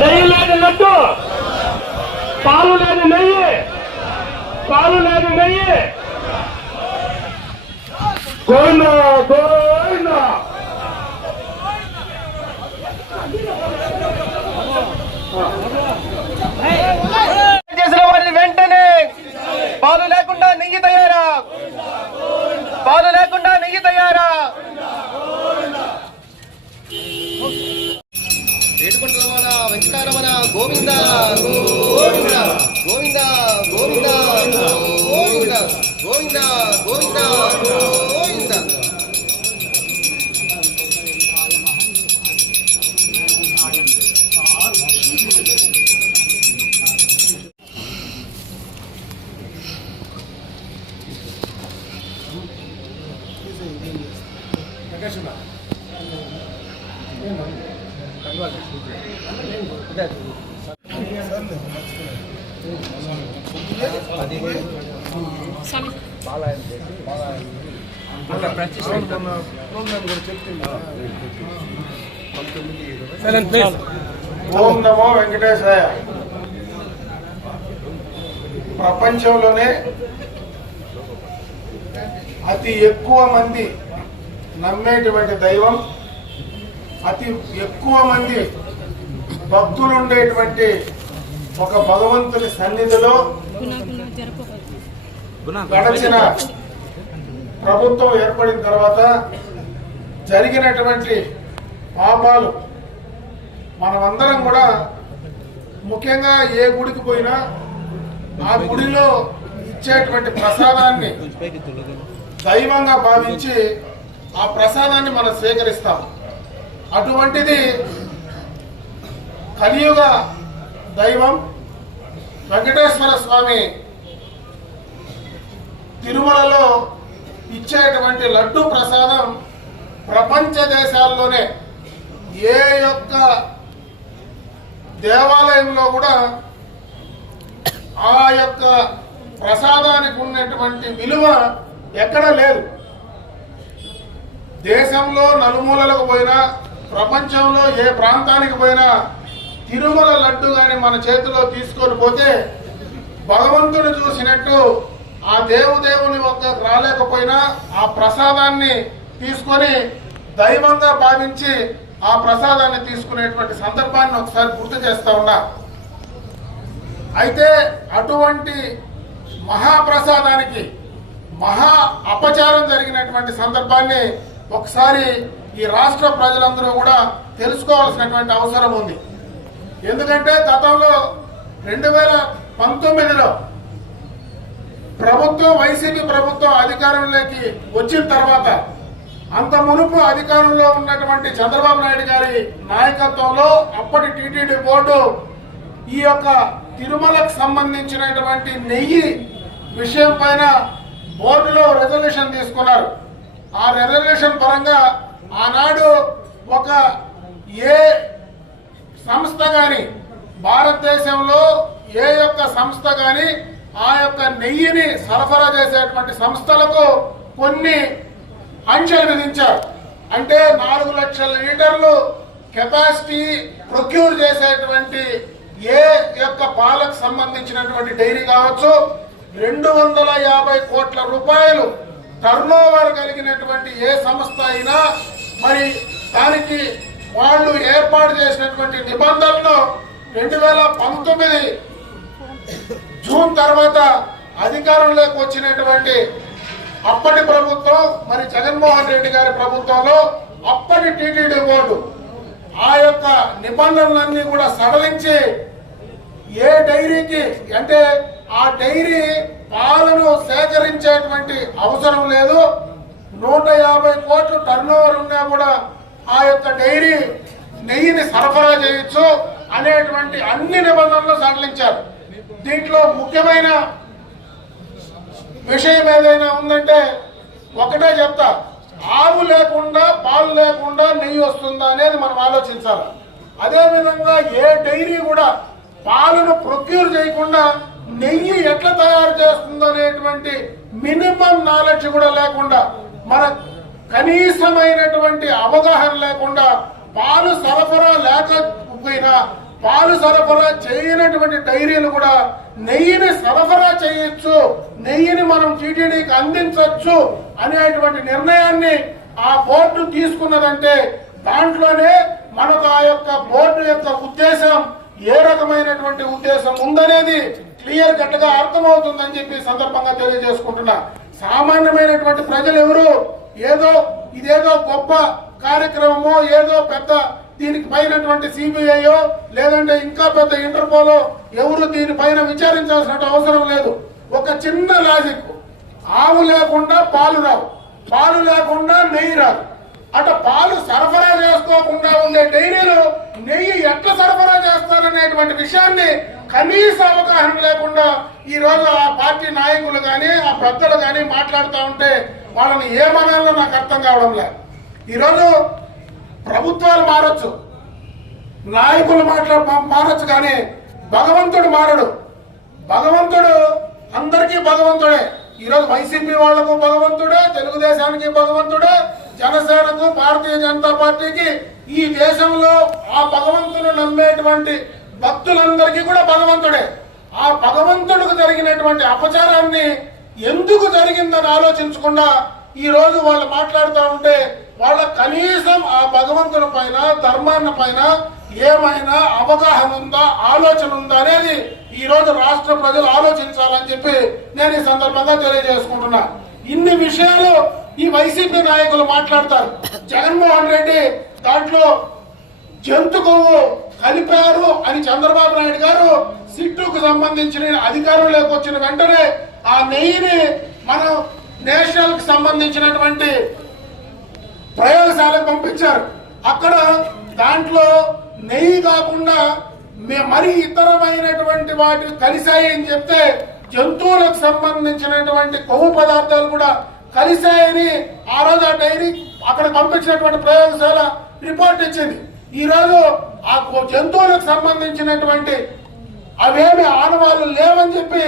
నెయ్యి లేదు లడ్డు, పాలు లేదు నెయ్యి, పాలు లేదు నెయ్యి. గోవిందా గోవిందా. చేసిన వారిని వెంటనే పాలు లేకుండా నెయ్యి తయారా, పాలు లేకుండా నెయ్యి తయారా. ఏడుకొండలవాడ వెంకటరమణ గోవింద గోవింద గోవింద గోవింద గోవింద గోవింద గోవింద గోవింద. ఓం నమో వెంకటేశాయ. ప్రపంచంలోనే అతి ఎక్కువ మంది నమ్మేటువంటి దైవం, అతి ఎక్కువ మంది భక్తులు ఉండేటువంటి ఒక భగవంతుని సన్నిధిలో గడచిన ప్రభుత్వం ఏర్పడిన తర్వాత జరిగినటువంటి పాపాలు మనమందరం కూడా, ముఖ్యంగా ఏ గుడికి పోయినా ఆ గుడిలో ఇచ్చేటువంటి ప్రసాదాన్ని దైవంగా భావించి ఆ ప్రసాదాన్ని మనం స్వీకరిస్తాం. అటువంటిది కలియుగ దైవం వెంకటేశ్వర స్వామి తిరుమలలో ఇచ్చేటువంటి లడ్డు ప్రసాదం ప్రపంచ దేశాల్లోనే ఏ యొక్క దేవాలయంలో కూడా ఆ యొక్క ప్రసాదానికి ఉన్నటువంటి విలువ ఎక్కడ లేదు. దేశంలో నలుమూలలకు పోయినా, ప్రపంచంలో ఏ ప్రాంతానికి పోయినా తిరుమల లడ్డు కానీ మన చేతిలో తీసుకొని పోతే భగవంతుని చూసినట్టు ఆ దేవుని వద్దకు రాలేకపోయినా ఆ ప్రసాదాన్ని తీసుకొని దైవంగా భావించి ఆ ప్రసాదాన్ని తీసుకునేటువంటి సందర్భాన్ని ఒకసారి గుర్తు చేస్తా ఉన్నా. అయితే అటువంటి మహాప్రసాదానికి మహా అపచారం జరిగినటువంటి సందర్భాన్ని ఒకసారి ఈ రాష్ట్ర ప్రజలందరూ కూడా తెలుసుకోవాల్సినటువంటి అవసరం ఉంది. ఎందుకంటే గతంలో 2019లో ప్రభుత్వం, వైసీపీ ప్రభుత్వం అధికారంలోకి వచ్చిన తర్వాత, అంత మునుపు అధికారంలో ఉన్నటువంటి చంద్రబాబు నాయుడు గారి నాయకత్వంలో అప్పటి టీటీడీ బోర్డు ఈ యొక్క తిరుమలకు సంబంధించినటువంటి నెయ్యి విషయం పైన బోర్డులో రెజల్యూషన్ తీసుకున్నారు. ఆ రెజల్యూషన్ పరంగా ఆనాడు ఒక ఏ సంస్థ కానీ, భారతదేశంలో ఏ యొక్క సంస్థ కానీ ఆ యొక్క నెయ్యిని సరఫరా చేసేటువంటి సంస్థలకు కొన్ని ఆంక్షలు విధించారు. అంటే 4 లక్షల లీటర్లు కెపాసిటీ ప్రొక్యూర్ చేసేటువంటి ఏ యొక్క పాలకు సంబంధించినటువంటి డైరీ కావచ్చు, 250 కోట్ల రూపాయలు టర్నోవర్ కలిగినటువంటి ఏ సంస్థ అయినా మరి దానికి వాళ్ళు ఏర్పాటు చేసినటువంటి నిబంధనలను 2019 జూన్ తర్వాత అధికారంలోకి వచ్చినటువంటి అప్పటి ప్రభుత్వం, మరి జగన్మోహన్ రెడ్డి గారి ప్రభుత్వంలో అప్పటి టీటీడీ బోర్డు ఆ యొక్క నిబంధనలన్నీ కూడా సడలించి ఏ డైరీకి, అంటే ఆ డైరీ పాలను సేకరించేటువంటి అవసరం లేదు. 150 కోట్లు టర్నోవర్ ఉన్నా కూడా ఆ యొక్క డైరీ నెయ్యిని సరఫరా చేయొచ్చు అనేటువంటి అన్ని నిబంధనలు సడలించారు. దీంట్లో ముఖ్యమైన విషయం ఏదైనా ఉందంటే ఒకటే చెప్తా, ఆవు లేకుండా పాలు లేకుండా నెయ్యి వస్తుందా అనేది మనం ఆలోచించాలి. అదేవిధంగా ఏ డైరీ కూడా పాలను ప్రొక్యూర్ చేయకుండా నెయ్యి ఎట్లా తయారు చేస్తుందో అనేటువంటి మినిమం నాలెడ్జ్ కూడా లేకుండా, మన కనీసమైనటువంటి అవగాహన లేకుండా పాలు సరఫరా లేకపోయినా పాలు సరఫరా చేయనటువంటి డైరీలు కూడా నెయ్యిని సరఫరా చేయొచ్చు, నెయ్యిని మనం టీటీడీకి అందించవచ్చు అనేటువంటి నిర్ణయాన్ని ఆ బోర్డు తీసుకున్నదంటే దాంట్లోనే మనకు ఆ యొక్క బోర్డు యొక్క ఉద్దేశం ఏ రకమైనటువంటి ఉద్దేశం ఉందనేది క్లియర్ కట్ గా అర్థమవుతుందని చెప్పి సందర్భంగా తెలియజేసుకుంటున్నా. సామాన్యమైనటువంటి ప్రజలు ఎవరు ఏదో ఇదేదో గొప్ప కార్యక్రమమో ఏదో పెద్ద దీనికి పైనటువంటి సిబిఐయో లేదంటే ఇంకా పెద్ద ఇంటర్పోలో ఎవరు దీనిపైన విచారించాల్సిన అవసరం లేదు. ఒక చిన్న లాజిక్, ఆవు లేకుండా పాలు రావు, పాలు లేకుండా నెయ్యి రాదు. అట పాలు సరఫరా చేసుకోకుండా ఉండే డైరీలు నెయ్యి ఎట్లా సరఫరా చేస్తారనేటువంటి విషయాన్ని కనీస అవగాహన లేకుండా ఈ రోజు ఆ పార్టీ నాయకులు కానీ ఆ పెద్దలు కానీ మాట్లాడుతూ ఉంటే వాళ్ళని ఏమనాలో నాకు అర్థం కావడం లేదు. ఈరోజు ప్రభుత్వాలు మారచ్చు, నాయకులు మారచ్చు, కానీ భగవంతుడు మారడు. భగవంతుడు అందరికీ భగవంతుడే. ఈరోజు వైసీపీ వాళ్లకు భగవంతుడే, తెలుగుదేశానికి భగవంతుడే, జనసేనకు భారతీయ జనతా పార్టీకి ఈ దేశంలో ఆ భగవంతుడు నమ్మేటువంటి భక్తులందరికీ కూడా భగవంతుడే. ఆ భగవంతుడికి జరిగినటువంటి అపచారాన్ని ఎందుకు జరిగిందని ఆలోచించకుండా ఈ రోజు వాళ్ళు మాట్లాడుతూ ఉంటే వాళ్ళ కనీసం ఆ భగవంతుని పైన ధర్మాన్ని పైన ఏమైనా అవగాహన ఉందా, ఆలోచన ఉందా అనేది ఈ రోజు రాష్ట్ర ప్రజలు ఆలోచించాలని చెప్పి నేను ఈ సందర్భంగా తెలియజేసుకుంటున్నా. ఇన్ని విషయాలు ఈ వైసీపీ నాయకులు మాట్లాడతారు. జగన్మోహన్ రెడ్డి దాంట్లో జంతు కొవ్వు కలిపారు అని చంద్రబాబు నాయుడు గారు సిట్టుకు సంబంధించిన అధికారంలోకి వచ్చిన వెంటనే ఆ నెయ్యిని మనం నేషనల్ కి సంబంధించినటువంటి ప్రయోగశాలకు పంపించారు. అక్కడ దాంట్లో నెయ్యి కాకుండా మరి ఇతరమైనటువంటి వాటి కలిశాయి అని చెప్తే జంతువులకు సంబంధించినటువంటి కొవ్వు పదార్థాలు కూడా కలిశాయని ఆ రోజు ఆ డైరీ అక్కడ పంపించినటువంటి ప్రయోగశాల రిపోర్ట్ ఇచ్చింది. ఈ రోజు ఆ జంతువులకు సంబంధించినటువంటి అవేమి ఆనవాళ్ళు లేవని చెప్పి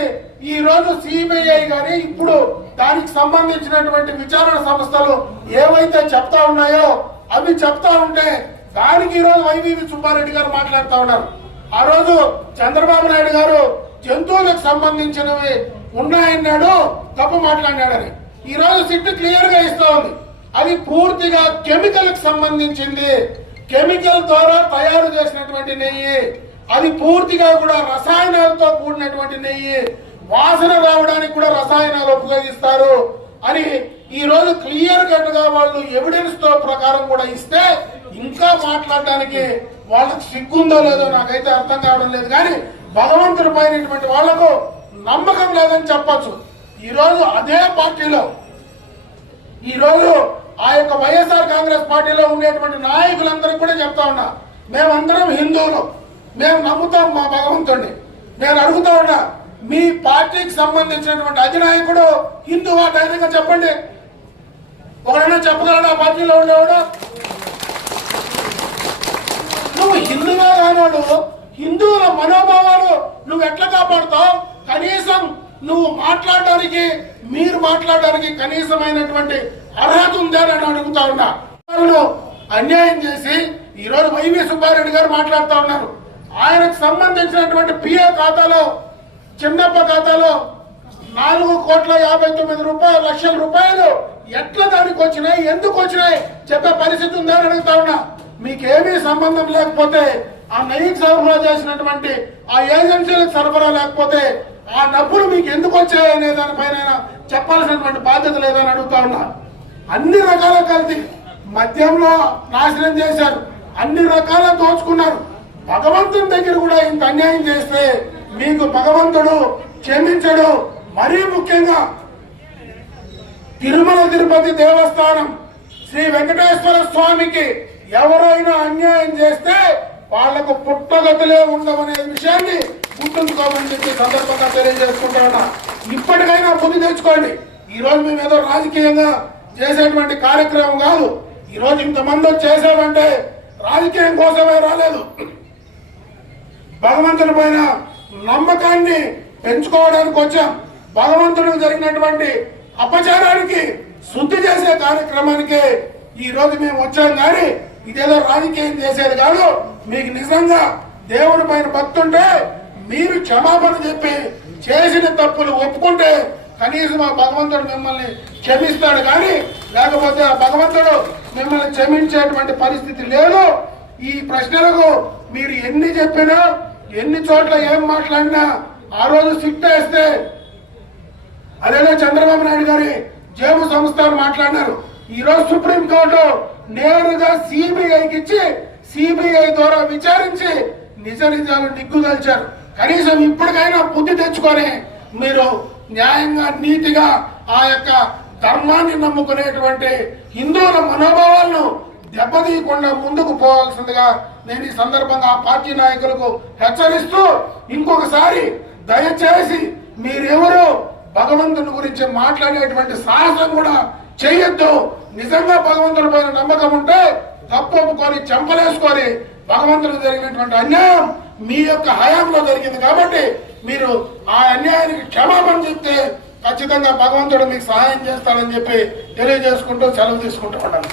ఈ రోజు సిబిఐ గాని ఇప్పుడు దానికి సంబంధించినటువంటి విచారణ సంస్థలు ఏవైతే చెప్తా ఉన్నాయో అవి చెప్తా ఉంటే దానికి ఈ రోజు వైవి సుబ్బారెడ్డి గారు మాట్లాడుతూ ఉన్నారు. ఆ రోజు చంద్రబాబు నాయుడు గారు జంతువులకు సంబంధించినవి ఉన్నాయన్నాడు, తప్పు మాట్లాడినాడని. ఈ రోజు సిట్ క్లియర్ గా ఇస్తా ఉంది. అది పూర్తిగా కెమికల్ కి సంబంధించింది, కెమికల్ ద్వారా తయారు చేసినటువంటి నెయ్యి, అది పూర్తిగా కూడా రసాయనాలతో కూడినటువంటి నెయ్యి, వాసన రావడానికి కూడా రసాయనాలు ఉపయోగిస్తారు అని ఈ రోజు క్లియర్ కట్ గా వాళ్ళు ఎవిడెన్స్ తో ప్రకారం కూడా ఇస్తే ఇంకా మాట్లాడడానికి వాళ్ళకి సిగ్గుందో లేదో నాకైతే అర్థం కావడం లేదు. కానీ భగవంతుడి పైనటువంటి వాళ్లకు నమ్మకం లేదని చెప్పచ్చు. ఈ రోజు అదే పార్టీలో ఈ రోజు ఆ యొక్క వైఎస్ఆర్ కాంగ్రెస్ పార్టీలో ఉండేటువంటి నాయకులందరికీ కూడా చెప్తా ఉన్నా, మేమందరం హిందువులు, మేము నమ్ముతాం మా భగవంతుడిని. నేను అడుగుతా ఉన్నా, మీ పార్టీకి సంబంధించినటువంటి అధినాయకుడు హిందువా? ధైర్యంగా చెప్పండి. ఒకడైనా చెప్పగలడా పార్టీలో ఉండేవాడు? నువ్వు హిందువా కానివాడు, హిందువుల మనోభావాలు నువ్వు ఎట్లా కాపాడుతావు? కనీసం నువ్వు మాట్లాడడానికి, మీరు మాట్లాడడానికి కనీసమైనటువంటి అర్హత ఉందా అని అడుగుతా ఉన్నా. అన్యాయం చేసి ఈ రోజు వైవి సుబ్బారెడ్డి గారు మాట్లాడుతూ ఉన్నారు. ఆయనకు సంబంధించినటువంటి పిఏ ఖాతాలో, చిన్నప్ప ఖాతాలో 4,59,00,000 రూపాయలు ఎట్లా దానికి వచ్చినాయి, ఎందుకు వచ్చినాయి చెప్పే పరిస్థితి ఉందని అడుగుతా ఉన్నా. మీకేమీ సంబంధం లేకపోతే, ఆ నెయ్యికి సరఫరా చేసినటువంటి ఆ ఏజెన్సీలకు సరఫరా లేకపోతే ఆ డబ్బులు మీకు ఎందుకు వచ్చాయి అనే దానిపైన చెప్పాల్సినటువంటి బాధ్యత లేదని అడుగుతా ఉన్నా. అన్ని రకాల కల్తీ, మద్యంలో నాశనం చేశారు, అన్ని రకాల దోచుకున్నారు. భగవంతుని దగ్గర కూడా ఇంత అన్యాయం చేస్తే మీకు భగవంతుడు క్షమించడు. మరీ ముఖ్యంగా తిరుమల తిరుపతి దేవస్థానం శ్రీ వెంకటేశ్వర స్వామికి ఎవరైనా అన్యాయం చేస్తే వాళ్లకు పుట్టగతులే ఉండవనే విషయాన్ని గుర్తుంచుకోమని చెప్పి సందర్భంగా తెలియజేసుకుంటా ఉన్నా. ఇప్పటికైనా బుద్ధి తెచ్చుకోండి. ఈ రోజు మేము ఏదో రాజకీయంగా చేసేటువంటి కార్యక్రమం కాదు. ఈ రోజు ఇంతమంది చేసామంటే రాజకీయం కోసమే రాలేదు. భగవంతుని పైన నమ్మకాన్ని పెంచుకోవడానికి వచ్చాం. భగవంతుడికి జరిగినటువంటి అపచారానికి శుద్ధి చేసే కార్యక్రమానికి ఈ రోజు మేము వచ్చాం. కానీ ఇదేదో రాజకీయం చేసేది కాదు. మీకు నిజంగా దేవుడి పైన భక్తి ఉంటే మీరు క్షమాపణ చెప్పి చేసిన తప్పులు ఒప్పుకుంటే కనీసం ఆ భగవంతుడు మిమ్మల్ని క్షమిస్తాడు. కానీ లేకపోతే ఆ భగవంతుడు మిమ్మల్ని క్షమించేటువంటి పరిస్థితి లేదు. ఈ ప్రశ్నలకు మీరు ఎన్ని చెప్పినా ఎన్ని చోట్ల ఏం మాట్లాడినా ఆ రోజు సిట్ వేస్తే అదేదో చంద్రబాబు నాయుడు గారి జేబు సంస్థలు మాట్లాడినారు. ఈ రోజు సుప్రీంకోర్టు నేరుగా సిబిఐకి ఇచ్చి సిబిఐ ద్వారా విచారించి నిజ నిజాలు నిగ్గుదల్చారు. కనీసం ఇప్పటికైనా బుద్ధి తెచ్చుకొని మీరు న్యాయంగా నీతిగా ఆ యొక్క ధర్మాన్ని నమ్ముకునేటువంటి హిందువుల మనోభావాలను దెబ్బతీయకుండా ముందుకు పోవాల్సిందిగా నేను ఈ సందర్భంగా ఆ పార్టీ నాయకులకు హెచ్చరిస్తూ ఇంకొకసారి దయచేసి మీరెవరు భగవంతుని గురించి మాట్లాడేటువంటి సాహసం కూడా చేయొద్దు. నిజంగా భగవంతుడి పైన నమ్మకం ఉంటే తప్పు ఒప్పుకొని చెంపలేసుకొని భగవంతుడికి జరిగినటువంటి అన్యాయం మీ యొక్క హయాంలో జరిగింది కాబట్టి మీరు ఆ అన్యాయానికి క్షమాపణ చెప్తే ఖచ్చితంగా భగవంతుడు మీకు సహాయం చేస్తాడని చెప్పి తెలియజేసుకుంటూ సెలవు తీసుకుంటూ ఉన్నాను.